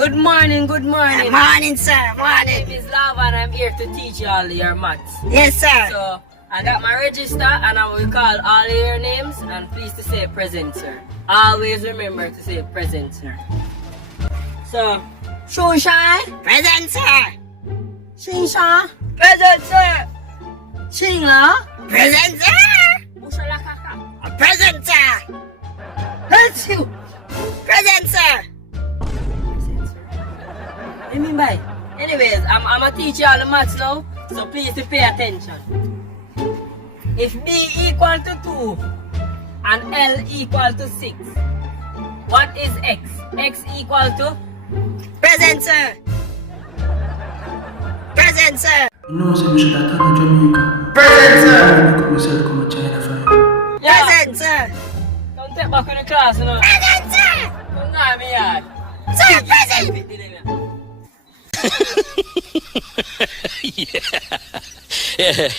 Good morning, good morning. Morning, sir. My Morning. name is Lava and I'm here to teach you all your maths. Yes, sir. So, I got my register and I will call all your names and please to say present, sir. Always remember to say present, sir. So, Shunshine, Present, sir. Shinsha, present, sir. Chingla, Present, sir. Ushalakaka. Present, sir. Let's you. Present, sir. What do you mean by? Anyways, I'm gonna teach you all the maths now, so please to pay attention. If B equal to 2 and L equal to 6, what is X? X equal to? Present, sir. Present, sir. No, say we should attend Jamaica. Present, sir. Look at myself come to China for you. Yeah. Present, sir. Come take back in the class, you know. Present, sir. Come on, me yard. Sir, present. Yeah.